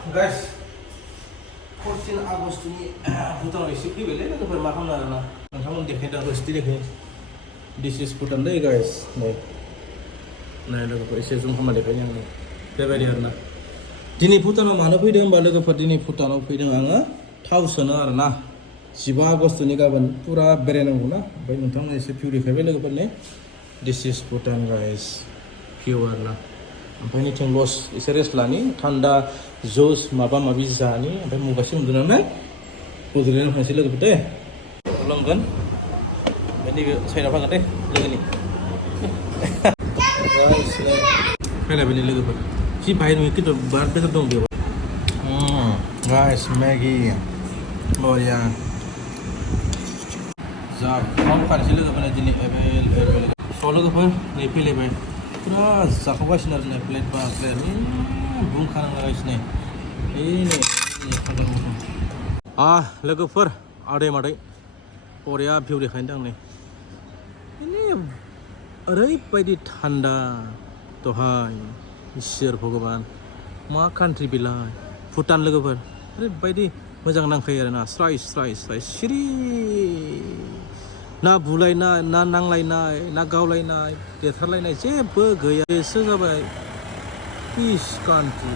Guys, 14 Agustनि भुटानाव एसे फैबायलै लोगोफोर मा खालामनो आरोना नोंथांमोन देखायदा होस्ति देखाय दिस इज भुटान दै गाइस नै लोगोफोर एसे जुम खालामना देखायनो आङो बेबायदि आरोना दिनै भुटानाव मानो फैदों होनबा लोगोफोर दिनै भुटानाव फैदों आङो थाव सोनो आरोना 15 आगस्तनि गाबोन पुरा बेरायनांगौ ना ओमफ्राय नोंथांमोन एसे भिउ देखायबाय लोगोफोर नै दिस इज भुटान गाइस भिउ आरोना ओमफ्राय निथिं लस एसे रेस्ट लानि थान्दा जुस माबा माबि जानि ओमफ्राय मुगासे उन्दुनानै बड'लेण्डआव थांसै लोगोफोर दे लोंगोन ओमफ्राय नैबे साइडआव फागोन दे लोगोनि फैलायबायलै लोगोफोर जि बाहाय नुयो खिन्थु बिराद बेदर दं बेयाव गाइस मेगि बरिया जा खालामखानोसै लोगोफोरना दिनै एभेलेबेल स' लोगोफोर नै फैलायबाय पुरा जाखावगासिनो आरो जोंना प्लेट बा प्लेट बुंखानांलागासिनो लोगोफोर आदै मादै बरिया भिउ देखायनो दां नै ओरैबायदि थान्दा दहाय इसोर भगबान मा कान्ट्रि बेलाय भुटान लोगोफोर ओरैबायदि मोजां नांखायो आरोना स्राय स्राय स्राय सिरि ना बुलायनाय ना नांलायनाय ना गावलायनाय देथारलायनाय जेबो गैया बेसो जाबाय पिस कान्ट्रि